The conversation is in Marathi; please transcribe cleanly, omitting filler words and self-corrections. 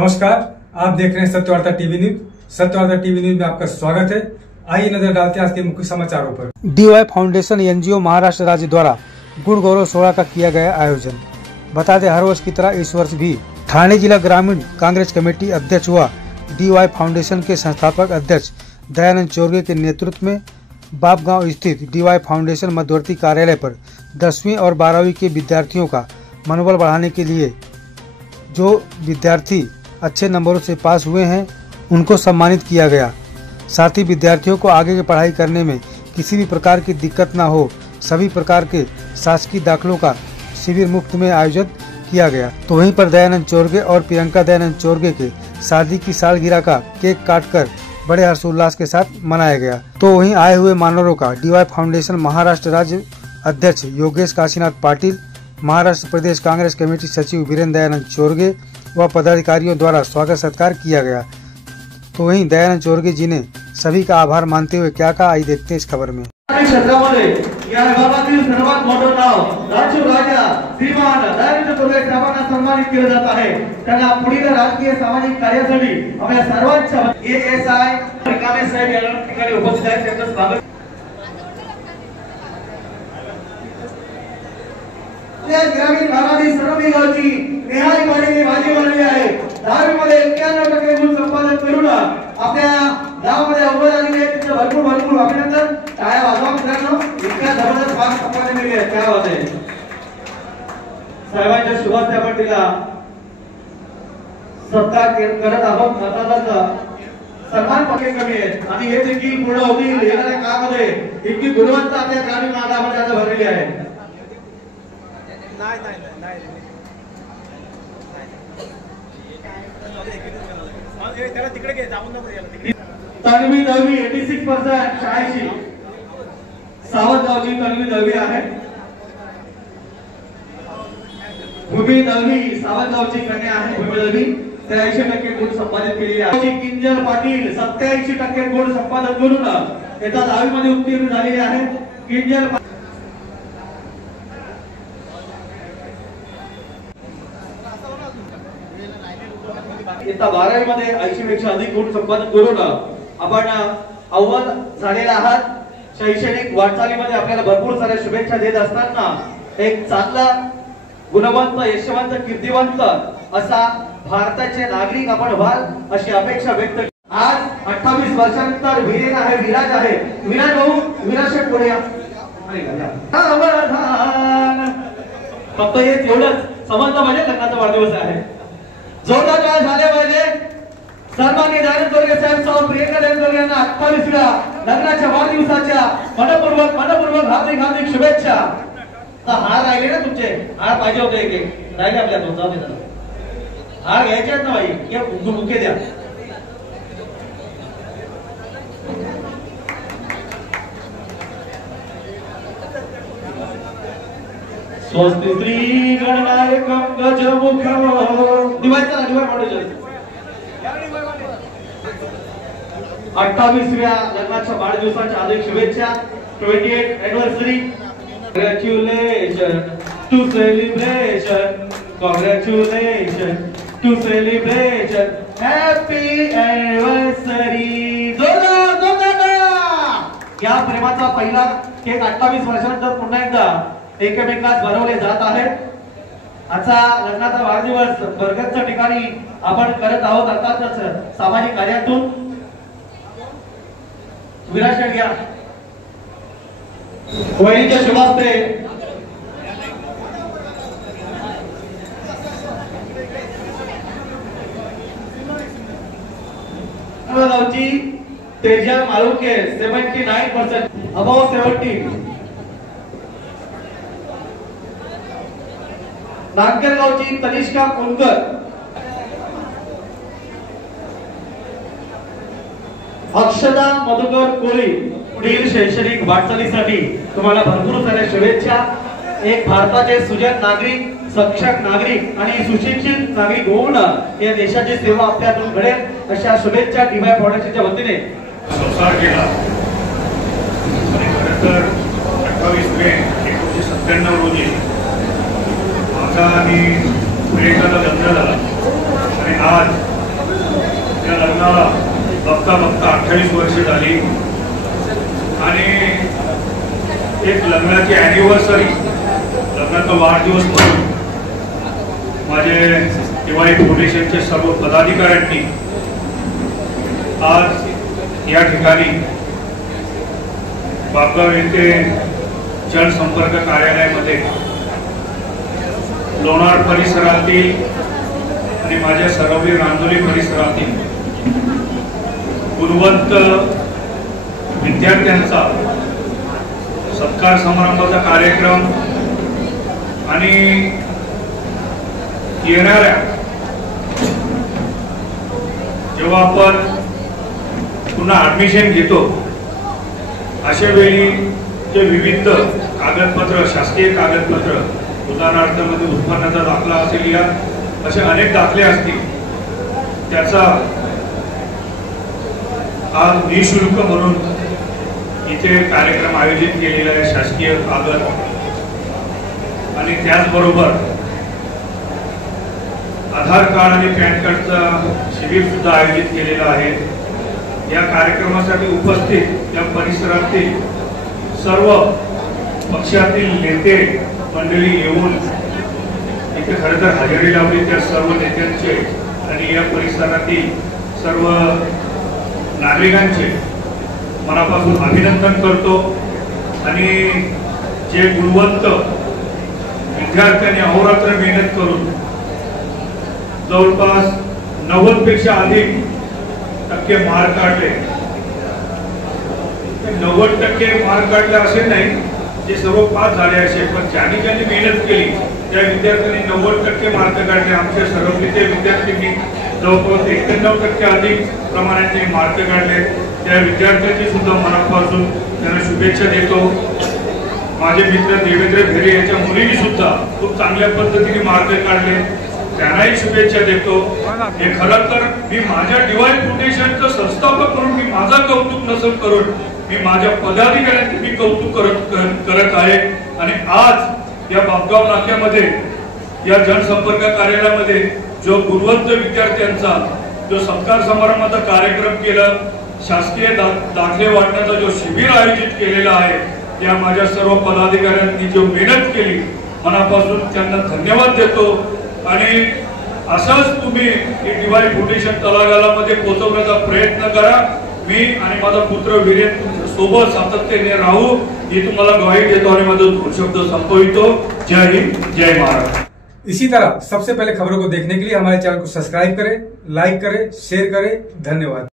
नमस्कार, आप देख रहे हैं Satyavarta TV news. Satyavarta TV news में आपका स्वागत है। आइए नजर डालते हैं आज के मुख्य समाचारों पर। DY फाउंडेशन एनजीओ महाराष्ट्र राज्य द्वारा गुण गौरव सोहळा का किया गया आयोजन। बता दें, हर वर्ष की तरह इस वर्ष भी ठाणे जिला ग्रामीण कांग्रेस कमेटी अध्यक्ष व DY फाउंडेशन के संस्थापक अध्यक्ष दयानंद चोरगे के नेतृत्व में बापगांव स्थित DY फाउंडेशन मध्यवर्ती कार्यालय पर 10वीं और 12वीं के विद्यार्थियों का मनोबल बढ़ाने के लिए जो विद्यार्थी अच्छे नंबरों से पास हुए हैं उनको सम्मानित किया गया। साथ ही विद्यार्थियों को आगे की पढ़ाई करने में किसी भी प्रकार की दिक्कत न हो, सभी प्रकार के शासकीय दाखिलों का शिविर मुफ्त में आयोजित किया गया। तो वहीं पर दयानंद चोरगे और प्रियंका दयानंद चोरगे के शादी की सालगिरह का केक काटकर बड़े हर्षोल्लास के साथ मनाया गया। तो वहीं आए हुए मानवरों का DY फाउंडेशन महाराष्ट्र राज्य अध्यक्ष योगेश काशीनाथ पाटिल, महाराष्ट्र प्रदेश कांग्रेस कमेटी सचिव वीरेंद्र दयानंद चोरगे व पदाधिकारियों द्वारा स्वागत सत्कार किया गया। तो वहीं दयानंद चोरगे जी ने सभी का आभार मानते हुए क्या कहा, आई देखते हैं इस खबर में। क्षेत्रामध्ये या विभागातील सर्वात मोठं नाव राजू राजा श्रीमान दयानंद चोरगे साहेबांना सन्मानित केलं जात आहे। त्यांना पुढील राजकीय सामाजिक कार्यासाठी आपल्या सर्वांच्या ASI रिकामे साहेब या ठिकाणी उपस्थित आहेत, त्यांचं स्वागत। या ग्रामीण भागातील सर्व गावची निहारी वाढीने बाजी मारली आहे। 10वी मध्ये 91% गुण संपादन करून आपल्या गावामध्ये अव्वल आलेले आहेत, त्यांचं भरपूर अभिनंदन। टाळ्या वाजवा मित्रांनो, इतक्या जबरदस्त मार्क्स संपादन केले आहेत, काय बात आहे। साहेबांच्या शुभास्ते आपण तिला सत्कार करत आहोत। आता सन्मान पक्के कमी आहेत आणि हे देखील पूर्ण होतील येणाऱ्या काळामध्ये। इतकी गुणवत्ता आपल्या ग्रामीण भागामध्ये आता भरलेली आहे। तन्वी दळवी 86% 86। सावंतगावची तन्वी दळवी आहे। भूमी दळवी सावंतगावची कन्या आहे। भूमी दळवी 83% गुण संपादित केलेले आहे। किंजल पाटील 87% गुण संपादन करून येत्या 10वी मध्ये उत्तीर्ण झालेले आहे। किंजल येत्या 12वी मध्ये 80 पेक्षा अधिक गुण संपादन करून आपण अव्वल झालेला आहात। शैक्षणिक वाटचालीमध्ये आपल्याला भरपूर साऱ्या शुभेच्छा देत असताना एक चांगला गुणवंत यशवंत कीर्तिवंत असा भारताचे नागरिक आपण व्हाल अशी अपेक्षा व्यक्त। आज 28 वर्षानंतर वीरेन आहे, विराज आहे। विराज भाऊ विराशट बोलूया। फक्त हे एवढंच समजलं पाहिजे, लग्नाचा वाढदिवस आहे। जोरदार टाळ्या झाल्या पाहिजे। सन्माननीय दयानंद चोरगे साहेब सह प्रियंका दयानंद चोरगे यांना 28व्या लग्नाच्या वाढदिवसाच्या मनपूर्वक हार्दिक शुभेच्छा। तर हार राहिले ना तुमचे, हार पाहिजे होते एक राहिले आपल्यातून, जाऊ दे। हार घ्यायचे आहेत ना बाई, या बुके द्या। स्वस्ति श्री गणनायकं गजमुखं दिवाळीचा दिवाळ मॉडेल 28व्या लग्नाच्या वाढदिवसाच्या हार्दिक शुभेच्छा। 28th anniversary. Congratulation to celebration, congratulation to celebration, happy anniversary. या प्रेमाचा पहिला केक 28 वर्षानंतर पुन्हा एकदा एकमेकास भरवले जात आहेत। आजचा लग्नाचा वाढदिवस बरगतच्या ठिकाणी आपण करत आहोत। अर्थातच सामाजिक कार्यातून विराजट घ्या। वहिनीच्या शुभास्ते गावची तेजा माळुके 79% अबव 70। नागरगावची तनिष्का कुंकर, अक्षदा मधुकर कोळी। पुढील शैक्षणिक वाटचालीसाठी तुम्हाला भरपूर साऱ्या शुभेच्छा। एक भारताचे सुजन नागरिक, सक्षम नागरिक आणि सुशिक्षित नागरिक होऊन या देशाची सेवा आपल्यातून घडेल अशा शुभेच्छा DY फाउंडेशनच्या वतीने। संसार केला आणि खरंतर 28 मे 1997 रोजी माझा आणि प्रियंकाचा लग्न झाला आणि आज त्या लग्नाला बघता बघता 28 वर्ष झाली आणि एक लग्नाची अॅनिव्हर्सरी, लग्नाचा वाढदिवस म्हणून माझे दिवाळी फाउंडेशनचे सर्व पदाधिकाऱ्यांनी आज या ठिकाणी बापगाव येथे जनसंपर्क कार्यालयामध्ये लोणार परिसरातील आणि माझ्या सरवली रांजोली परिसरातील गुणवंत विद्यार्थ्यांचा सत्कार समारंभाचा कार्यक्रम आणि येणाऱ्या जेव्हा आपण पुन्हा ऍडमिशन घेतो अशा वेळी जे विविध कागदपत्र, शासकीय कागदपत्र, उदाहरणार्थ मध्ये उत्पन्नाचा दाखला असेल या असे अनेक दाखले असतील, त्याचा आज निःशुल्क म्हणून इथे कार्यक्रम आयोजित केलेला आहे, शासकीय कागद आणि त्याचबरोबर आधार कार्ड आणि पॅन कार्डचा शिबिर सुद्धा आयोजित केलेला आहे। या कार्यक्रमासाठी उपस्थित या परिसरातील सर्व पक्षातील नेते मंडळी येऊन इथे खरं तर हजेरी लावली, त्या सर्व नेत्यांचे आणि या परिसरातील सर्व नागरिकांचे मनापासून अभिनंदन करतो। आणि जे गुणवंत विद्यार्थ्यांनी अहोरात्र मेहनत करून जवळपास 90 पेक्षा अधिक टक्के मार्क काढले, 90% मार्क काढले असे नाही जे सर्व पास झाले असे, पण ज्यांनी ज्यांनी मेहनत केली त्या विद्यार्थ्यांनी 90% मार्क काढले। आमच्या सर्वविद्या विद्यार्थ्यांनी जवळपास 91% अधिक प्रमाणात मार्क काढले। त्या विद्यार्थ्यांची सुद्धा मनापासून त्यांना शुभेच्छा देतो। माझे मित्र देवेंद्र भेरे यांच्या मुलींनी सुद्धा खूप चांगल्या पद्धतीने मार्क काढले, त्यांनाही शुभेच्छा देतो। हे खरं तर मी माझ्या डीवाय फाउंडेशनचं संस्थापक म्हणून मी माझा कौतुक नसेल करून मी माझ्या पदाधिकाऱ्यांचे मी कौतुक करत आहे। आणि आज या बापगाव नाक्यामध्ये या जनसंपर्क कार्यालयामध्ये जो गुणवंत विद्यार्थ्यांचा जो सत्कार समारंभाचा कार्यक्रम केला, शासकीय दाखले वाटण्याचा जो शिबिर आयोजित केलेला आहे, त्या माझ्या सर्व पदाधिकाऱ्यांनी जो मेहनत केली मनापासून त्यांना धन्यवाद देतो। आणि असंच तुम्ही डीवाय फाउंडेशन तळागाळामध्ये पोहोचवण्याचा प्रयत्न करा। मी आणि माझा पुत्र वीरेंद्र सोबत सातत्याने राहू ही तुम्हाला ग्वाही देतो आणि माझे 2 शब्द संपवितो। जय हिंद, जय महाराष्ट्र। इसी तरह सबसे पहले खबरों को देखने के लिए हमारे चैनल को सब्सक्राइब करें, लाइक करें, शेयर करें। धन्यवाद।